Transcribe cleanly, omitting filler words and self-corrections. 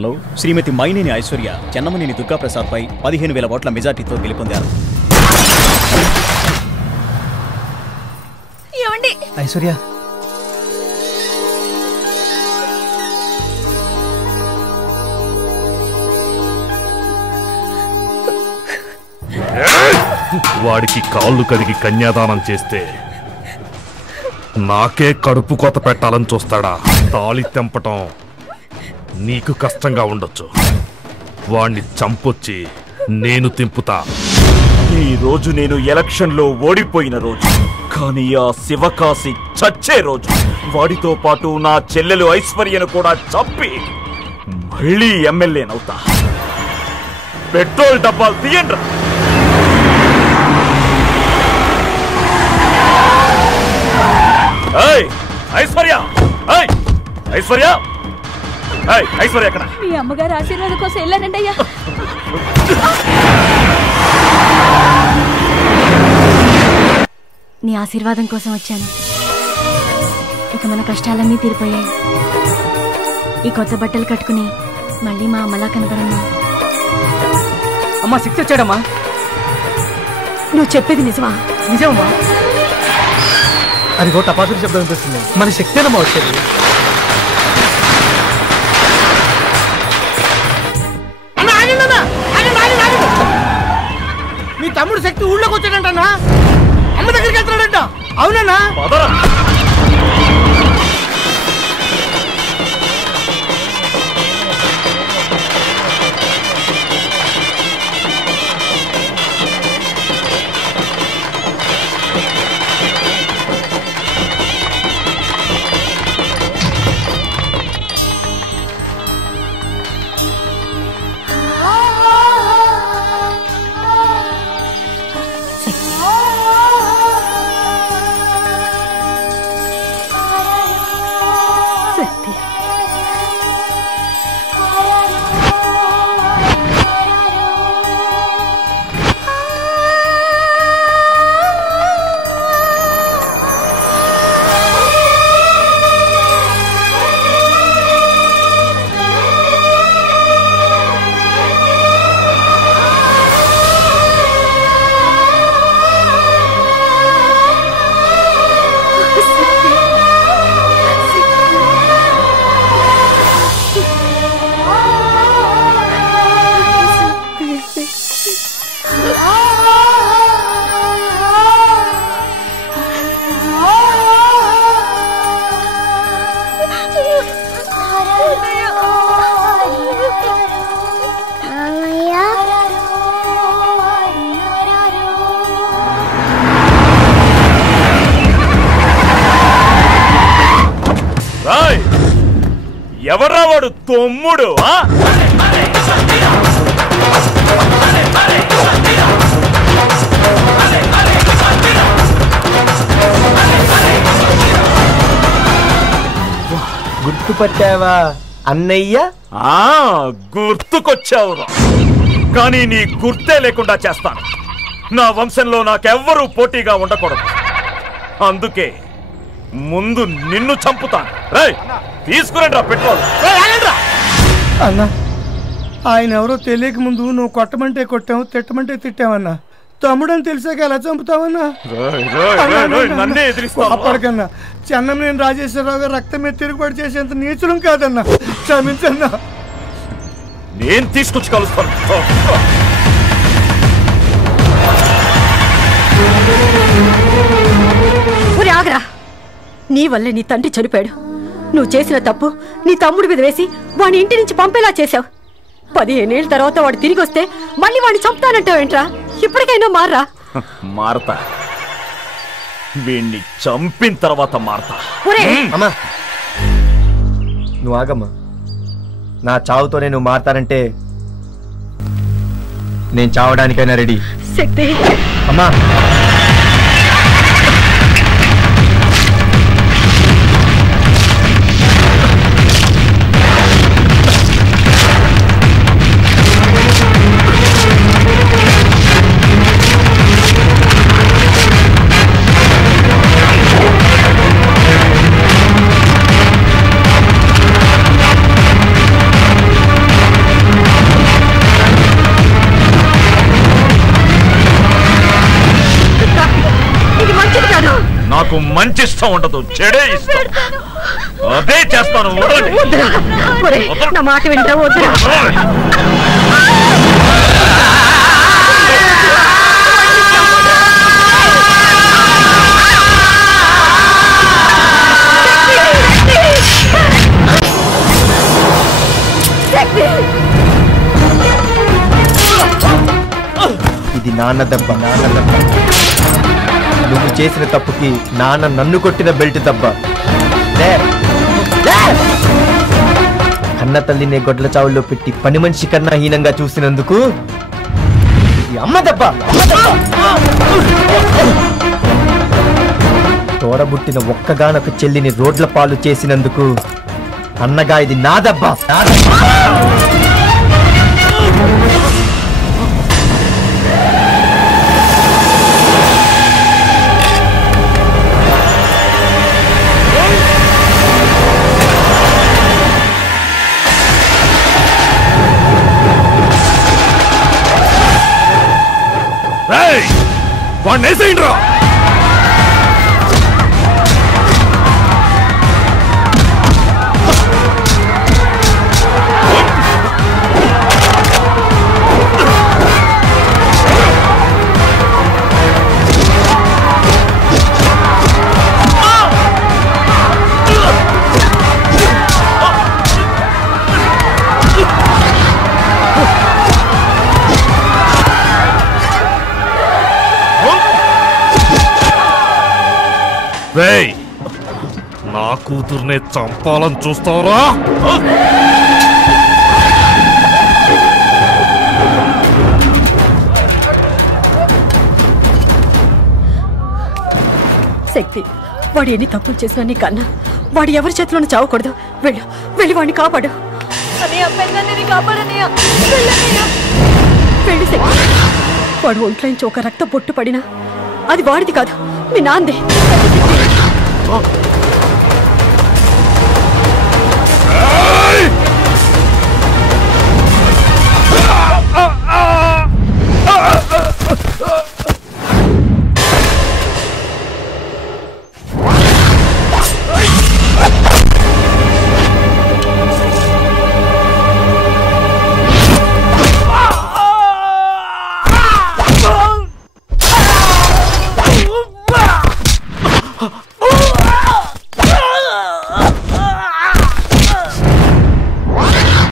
Hello శ్రీమతి మైనేని ఐశ్వర్య చెన్నమనేని దుర్గాప్రసాద్ పై 15,000 ఓట్ల మెజార్టీతో గెలుపొందారు. ఏమండి ఐశ్వర్య వాడికి కాళ్ళు కడిగి కన్యాదానం చేస్తే నాకే కడుపు కోత పెట్టాలని చూస్తాడా? తాళి తెంపటం నీకు కష్టంగా ఉండొచ్చు, వాణ్ణి చంపొచ్చి నేను తింపుతా. ఈ రోజు నేను ఎలక్షన్లో ఓడిపోయిన రోజు, కానీ ఆ శివకాశి చచ్చే రోజు. వాడితో పాటు నా చెల్లెలు ఐశ్వర్యను కూడా చంపి మళ్ళీ ఎమ్మెల్యేనవుతా. పెట్రోల్ డబ్బాలు తీయండి. ఐశ్వర్య ఐశ్వర్య ఐశ్వర్య ఎక్కడ? మీ అమ్మగారు ఆశీర్వాదం కోసం వెళ్ళానండి అయ్యా. నీ ఆశీర్వాదం కోసం వచ్చాను. ఇక మన కష్టాలన్నీ తీరిపోయాయి. ఈ కొత్త బట్టలు కట్టుకుని మళ్ళీ మా అమ్మలా కనబడమ్మా. అమ్మా శక్తి వచ్చాడమ్మా. నువ్వు చెప్పేది నిజమా? నిజమమ్మా. అది కూడా టపాసులు శబ్దం అనిపిస్తుంది. మన శక్తేనమ్మా వచ్చేది. మీ తమ్ముడు శక్తి ఊళ్ళోకి వచ్చాడంటన్నా. అమ్మ దగ్గరికి వెళ్తున్నాడంట. అవునన్నా? ఎవరా వాడు? తమ్ముడు గుర్తుపట్టావా అన్నయ్య? గుర్తుకొచ్చావురా, కానీ నీ గుర్తే లేకుండా చేస్తాను. నా వంశంలో నాకెవ్వరూ పోటీగా ఉండకూడదు. అందుకే ముందు నిన్ను చంపుతాను. తీసుకురండి రా పెట్రోల్. అన్నా, ఆయన ఎవరో తెలియక ముందు నువ్వు కొట్టమంటే కొట్టావు, తిట్టమంటే తిట్టావన్నా. తమ్ముడని తెలిసాక ఎలా చంపుతావన్నా? నన్నే ఎదిరిస్తావు. అప్పటికన్నా చెన్నమనేని రాజేశ్వరరావు గారు రక్తం మీద తిరుగుబాటు చేసేంత నీచులం కాదన్నా. క్షమించన్నా. నేను తీసుకొచ్చి కలుస్తాను. ఆగరా, నీ వల్లే నీ తండ్రి చనిపోయాడు. నువ్వు చేసిన తప్పు నీ తమ్ముడి మీద వేసి వాడి ఇంటి నుంచి పంపేలా చేశావు. 15 ఏళ్ళ తర్వాత వాడు తిరిగి వస్తే మళ్ళీ వాడిని చంపుతానంటావేంట్రా? ఇప్పటికైనా మారా. మారతా, వీణ్ణి చంపిన తర్వాత మారతా. అమ్మా నువ్వు ఆగమ్మా. నా చావుతోనే నువ్వు మారతానంటే నేను చావడానికైనా రెడీ. శక్తి అమ్మా. నాకు మంచి ఇష్టం ఉండదు, చెడే ఇష్టం. అదే చేస్తాను. నా మాట వింటా వద్దు. ఇది నాన్న దెబ్బ. నువ్వు చేసిన తప్పుకి నాన్న నన్ను కొట్టిన బెల్ట్ దెబ్బ. కన్న తల్లిని గొడ్ల చావుల్లో పెట్టి పని మనిషి కన్నా హీనంగా చూసినందుకు అమ్మ దెబ్బ. తోడబుట్టిన ఒక్కగానొక చెల్లిని రోడ్ల పాలు చేసినందుకు అన్నగా ఇది నా దెబ్బ. వాడిని వేసేయండిరా. నా కూతుర్నే చంపాలని చూస్తావరా? శక్తి, వాడు ఎన్ని తప్పులు చేసినా నీ కన్నా వాడు ఎవరి చేతిలోనూ చావకూడదు. వెళ్ళి వాడిని కాపాడు. వెళ్ళి శక్తి. వాడు ఒంట్లోంచి ఒక రక్త బొట్టు పడినా అది వాడిది కాదు, మీ నాందే. Hey!